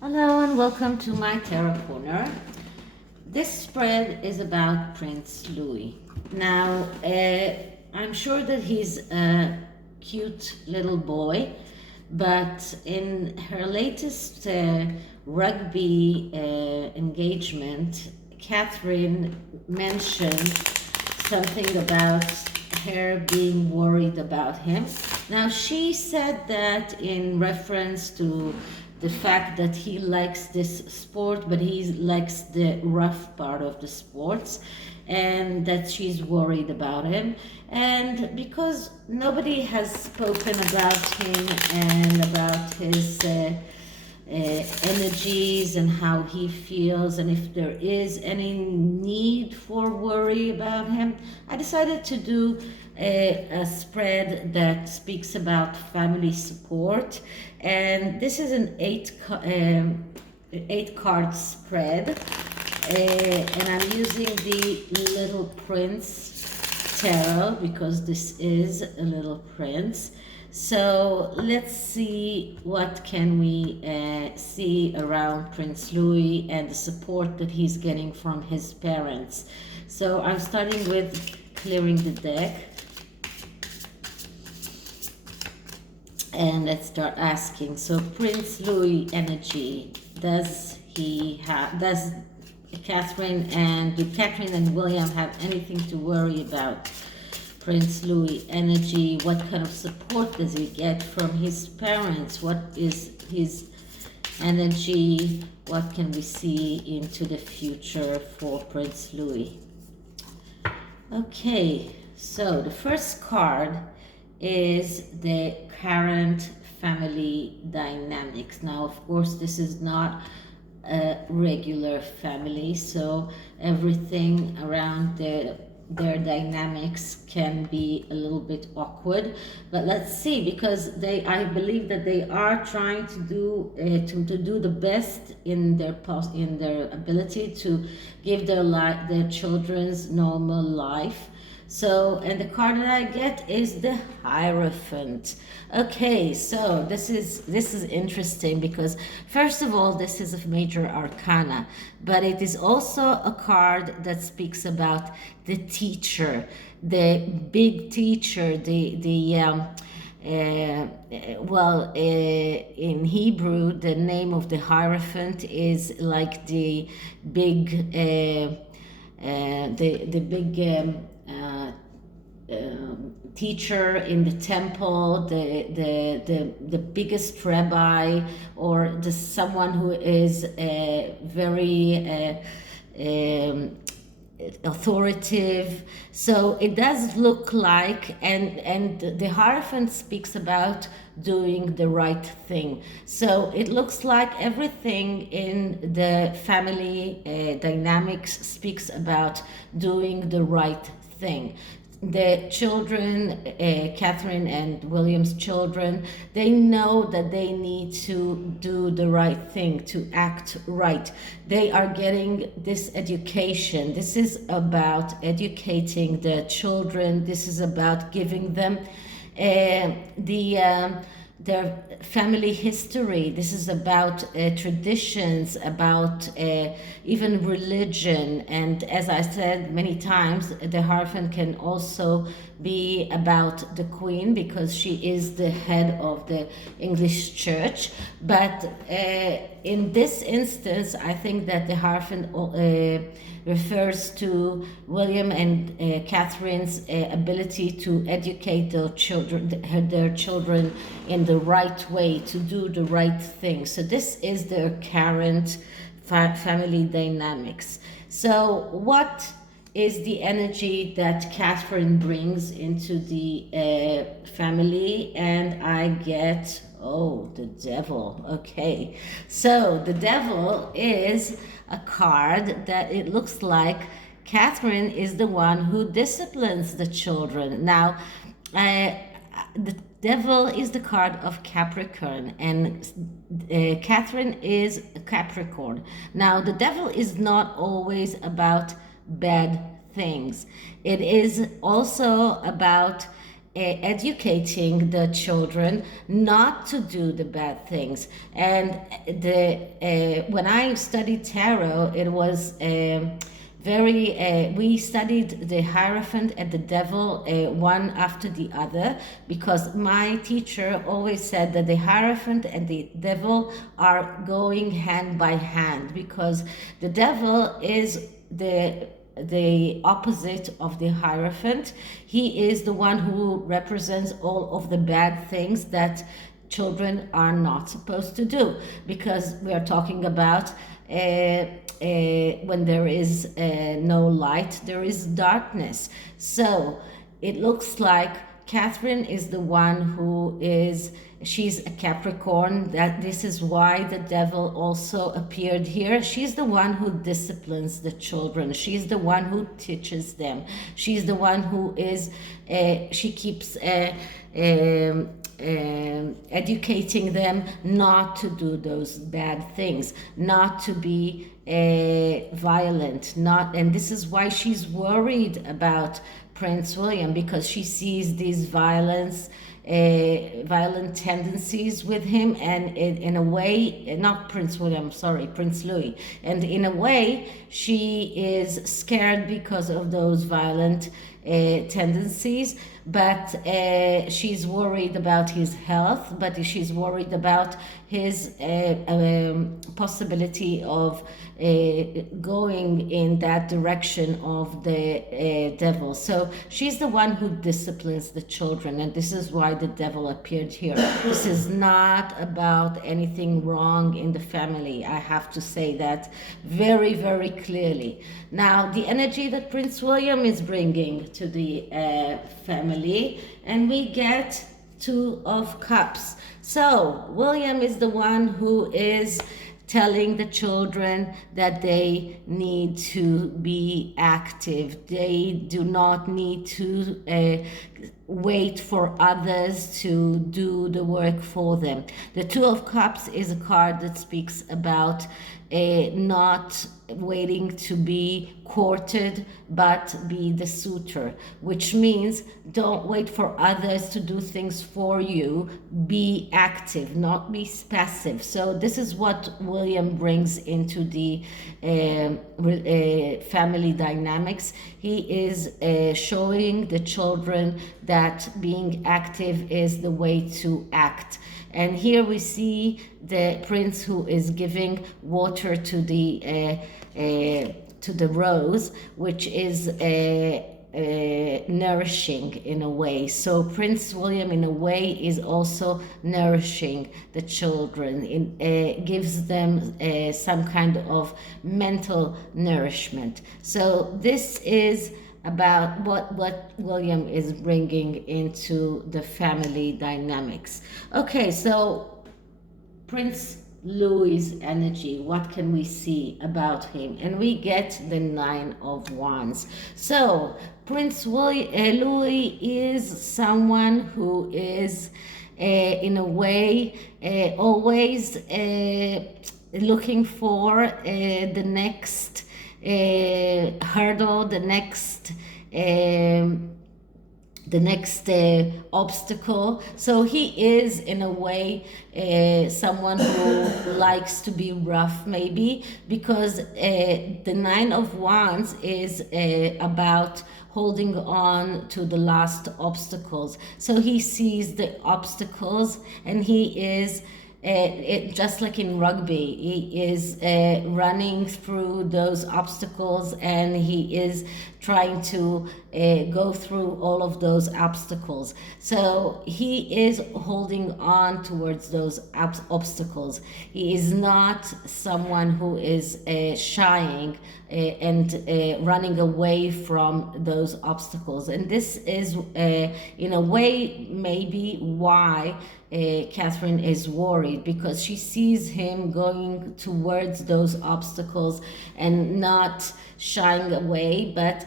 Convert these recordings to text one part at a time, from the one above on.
Hello and welcome to my tarot corner. This spread is about Prince Louis. Now, I'm sure that he's a cute little boy, but in her latest rugby engagement, Catherine mentioned something about her being worried about him. Now, she said that in reference to the fact that he likes this sport, but he likes the rough part of the sports, and that she's worried about him. And because nobody has spoken about him and about his energies and how he feels, and if there is any need for worry about him, I decided to do a spread that speaks about family support. And this is an eight card spread, and I'm using the Little Prince tarot because this is a little prince. So let's see what can we see around Prince Louis and the support that he's getting from his parents. So I'm starting with clearing the deck. And let's start asking. So Prince Louis energy, does Catherine and do Catherine and William have anything to worry about? Prince Louis energy, what kind of support does he get from his parents? What is his energy? What can we see into the future for Prince Louis? Okay, so the first card is the current family dynamics. Now, of course, this is not a regular family, so everything around their dynamics can be a little bit awkward, but let's see, because I believe that they are trying to do the best in their ability to give their children's normal life. So, and the card that I get is the Hierophant. Okay, so this is interesting because first of all, this is a major arcana, but it is also a card that speaks about the teacher, the big teacher, in Hebrew, the name of the Hierophant is like the big, teacher in the temple, the biggest rabbi, or someone who is very authoritative. So it does look like, and the Hierophant speaks about doing the right thing. So it looks like everything in the family dynamics speaks about doing the right thing. The children, Catherine and William's children, they know that they need to do the right thing, to act right. They are getting this education. This is about educating the children. This is about giving them their family history. This is about traditions, about even religion. And as I said many times, the Hierophant can also be about the Queen because she is the head of the English Church. But in this instance, I think that the Hierophant refers to William and Catherine's ability to educate their children in the right way, to do the right thing. So this is their current family dynamics. So what is the energy that Catherine brings into the family? And I get, oh, the Devil. Okay, so the Devil is a card that it looks like Catherine is the one who disciplines the children. Now, the Devil is the card of Capricorn, and Catherine is a Capricorn. Now, the Devil is not always about bad things. It is also about educating the children not to do the bad things. And when I studied tarot, it was we studied the Hierophant and the Devil one after the other, because my teacher always said that the Hierophant and the Devil are going hand by hand, because the Devil is the opposite of the Hierophant. He is the one who represents all of the bad things that children are not supposed to do, because we are talking about when there is no light, there is darkness. So it looks like Catherine is the one who she's a Capricorn, that this is why the devil also appeared here. She's the one who disciplines the children. She's the one who teaches them. She's the one who she keeps educating them not to do those bad things, not to be violent, and this is why she's worried about Prince William, because she sees these violent tendencies with him, and in a way, not Prince William, sorry, Prince Louis, and in a way she is scared because of those violent tendencies, but she's worried about his health, but she's worried about his possibility of going in that direction of the devil. So she's the one who disciplines the children, and this is why the devil appeared here. This is not about anything wrong in the family. I have to say that very, very clearly. Now, the energy that Prince William is bringing to the family, and we get Two of Cups. So William is the one who is telling the children that they need to be active. They do not need to wait for others to do the work for them. The Two of Cups is a card that speaks about not waiting to be courted, but be the suitor, which means don't wait for others to do things for you. Be active, not be passive. So this is what William brings into the family dynamics. He is showing the children that being active is the way to act. And here we see the prince who is giving water to the rose, which is nourishing in a way. So Prince William in a way is also nourishing the children. It gives them some kind of mental nourishment. So this is about what William is bringing into the family dynamics. Okay, so Prince Louis' energy, what can we see about him? And we get the Nine of Wands. So Prince Louis is someone who is in a way always looking for the next hurdle, the next obstacle. So he is in a way someone who likes to be rough, maybe, because the Nine of Wands is about holding on to the last obstacles. So he sees the obstacles, and he is just like in rugby, he is running through those obstacles, and he is trying to go through all of those obstacles. So he is holding on towards those obstacles. He is not someone who is shying and running away from those obstacles. And this is in a way maybe why Catherine is worried, because she sees him going towards those obstacles and not shying away, but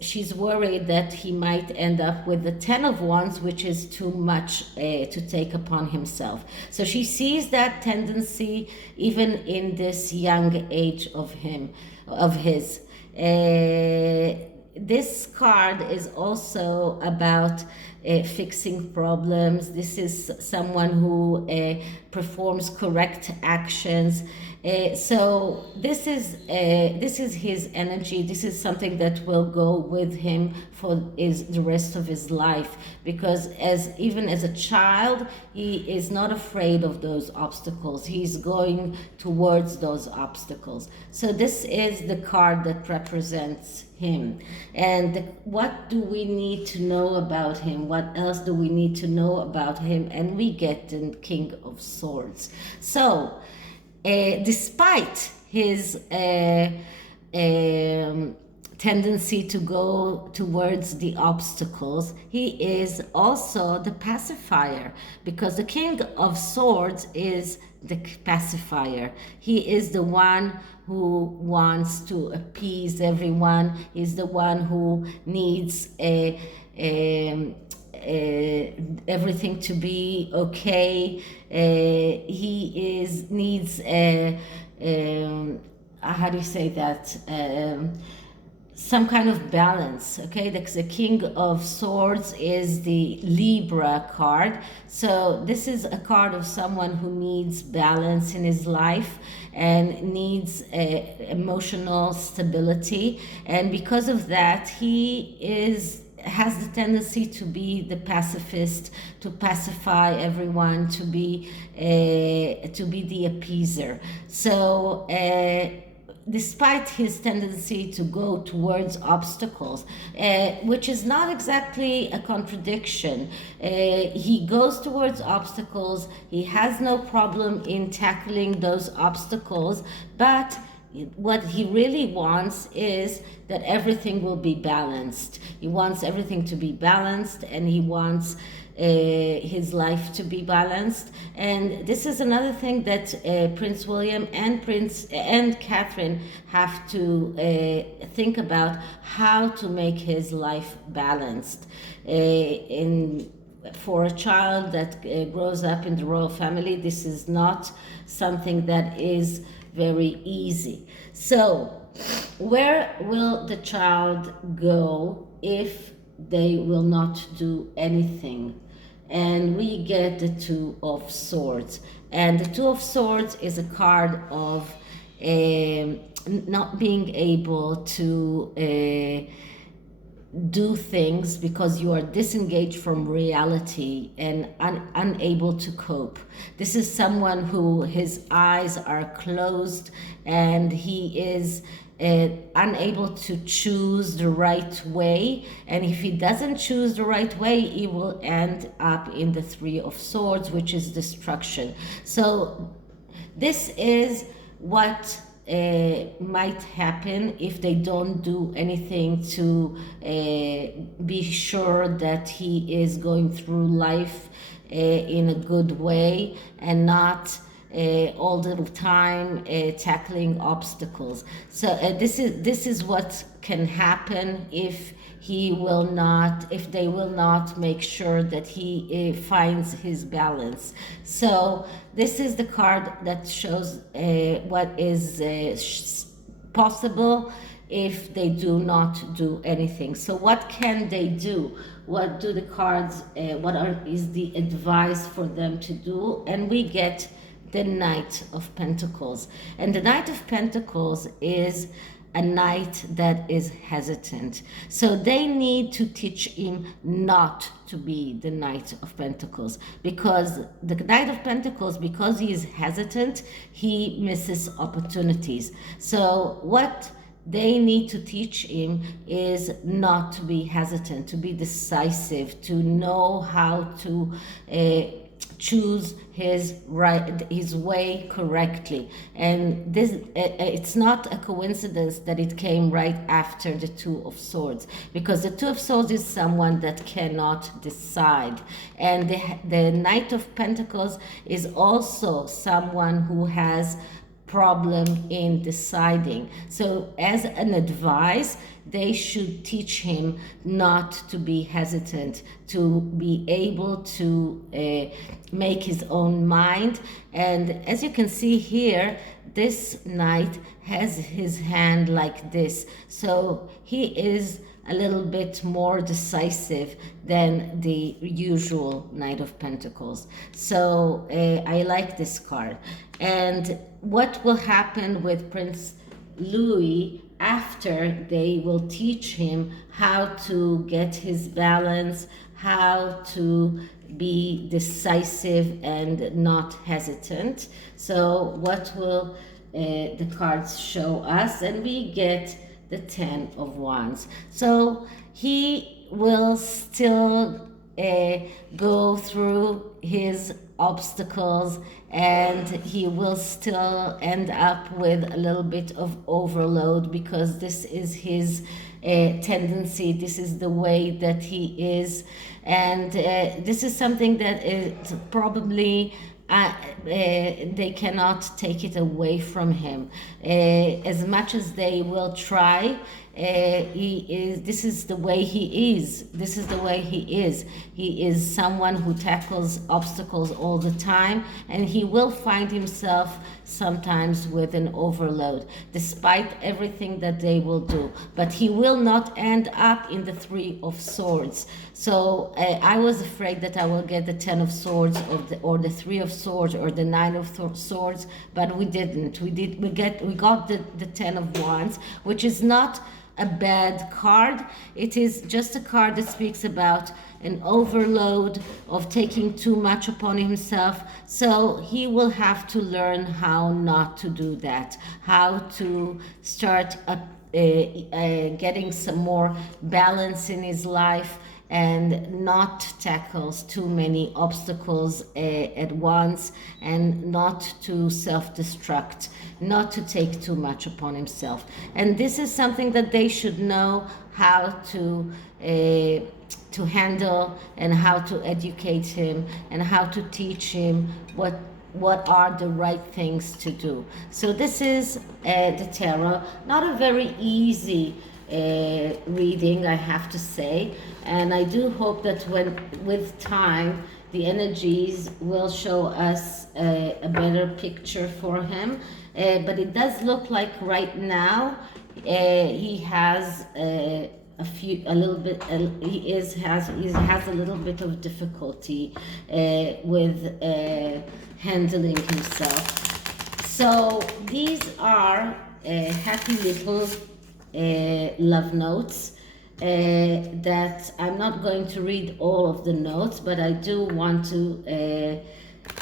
she's worried that he might end up with the Ten of Wands, which is too much to take upon himself. So she sees that tendency even in this young age of his. This card is also about fixing problems. This is someone who performs correct actions. So this is his energy. This is something that will go with him for the rest of his life, because even as a child, he is not afraid of those obstacles. He's going towards those obstacles. So this is the card that represents him. And what do we need to know about him? What else do we need to know about him? And we get the King of Swords. So despite his tendency to go towards the obstacles, he is also the pacifier, because the King of Swords is the pacifier. He is the one who wants to appease everyone. He's the one who needs everything to be okay. He needs how do you say that? Some kind of balance, okay? The King of Swords is the Libra card. So this is a card of someone who needs balance in his life and needs emotional stability. And because of that, he has the tendency to be the pacifist, to pacify everyone, to be the appeaser. So despite his tendency to go towards obstacles, which is not exactly a contradiction, he goes towards obstacles. He has no problem in tackling those obstacles, but what he really wants is that everything will be balanced. He wants everything to be balanced, and he wants his life to be balanced. And this is another thing that Prince William and Catherine have to think about, how to make his life balanced. For a child that grows up in the royal family, this is not something that is very easy. So where will the child go if they will not do anything? And we get the Two of Swords. And the Two of Swords is a card of not being able to do things because you are disengaged from reality and unable to cope. This is someone who his eyes are closed and he is unable to choose the right way. And if he doesn't choose the right way, he will end up in the Three of Swords, which is destruction. So this is what might happen if they don't do anything to be sure that he is going through life in a good way and not all the time tackling obstacles. So this is what can happen if they will not make sure that he finds his balance. So this is the card that shows what is possible if they do not do anything. So what can they do? What do the cards, is the advice for them to do? And we get the Knight of Pentacles. And the Knight of Pentacles is a knight that is hesitant. So they need to teach him not to be the Knight of Pentacles, because the Knight of Pentacles, because he is hesitant, he misses opportunities. So what they need to teach him is not to be hesitant, to be decisive, to know how to choose his way correctly. And this it's not a coincidence that it came right after the Two of Swords, because the Two of Swords is someone that cannot decide, and the Knight of Pentacles is also someone who has problem in deciding. So as an advice, they should teach him not to be hesitant, to be able to make his own mind. And as you can see here, this knight has his hand like this. So he is a little bit more decisive than the usual Knight of Pentacles. So I like this card. And what will happen with Prince Louis after they will teach him how to get his balance, how to be decisive and not hesitant. So what will the cards show us? And we get the 10 of Wands. So he will still go through his obstacles, and he will still end up with a little bit of overload, because this is his tendency, this is the way that he is, and this is something that is probably they cannot take it away from him. As much as they will try, this is the way he is. This is the way he is. He is someone who tackles obstacles all the time, and he will find himself sometimes with an overload, despite everything that they will do. But he will not end up in the 3 of Swords. So I was afraid that I will get the 10 of Swords or the 3 of Swords or the 9 of Swords, but we didn't. We got the 10 of Wands, which is not a bad card. It is just a card that speaks about an overload of taking too much upon himself. So he will have to learn how not to do that, how to start getting some more balance in his life and not tackles too many obstacles at once, and not to self-destruct, not to take too much upon himself. And this is something that they should know how to handle, and how to educate him, and how to teach him what are the right things to do. So this is the tarot. Not a very easy reading, I have to say, and I do hope that with time the energies will show us a better picture for him, but it does look like right now he has he has a little bit of difficulty with handling himself. So these are happy little love notes that I'm not going to read all of the notes, but I do want to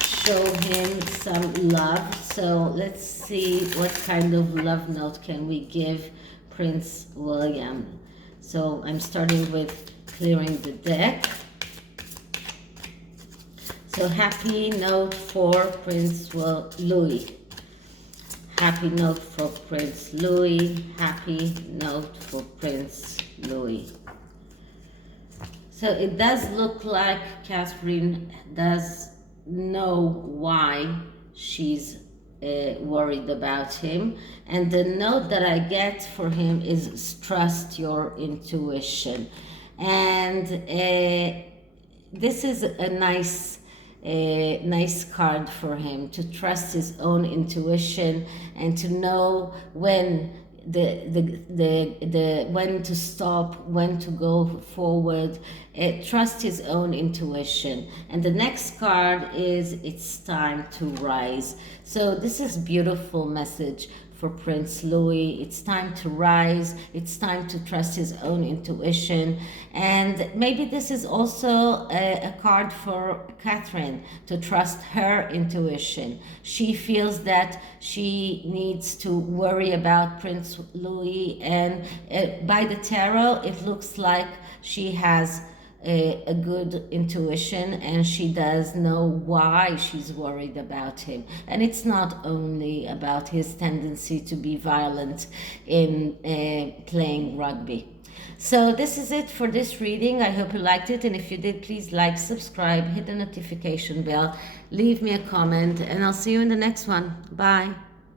show him some love. So let's see what kind of love note can we give Prince William. So I'm starting with clearing the deck. So happy note for Prince Louis. Happy note for Prince Louis. Happy note for Prince Louis. So it does look like Catherine does know why she's worried about him. And the note that I get for him is trust your intuition. And this is a nice card for him, to trust his own intuition and to know when when to stop, when to go forward. Trust his own intuition. And the next card is it's time to rise. So this is beautiful message for Prince Louis. It's time to rise. It's time to trust his own intuition. And maybe this is also a card for Catherine, to trust her intuition. She feels that she needs to worry about Prince Louis, and by the tarot, it looks like she has a good intuition, and she does know why she's worried about him. And it's not only about his tendency to be violent in playing rugby. So this is it for this reading. I hope you liked it, and if you did, please like, subscribe, hit the notification bell, leave me a comment, and I'll see you in the next one. Bye.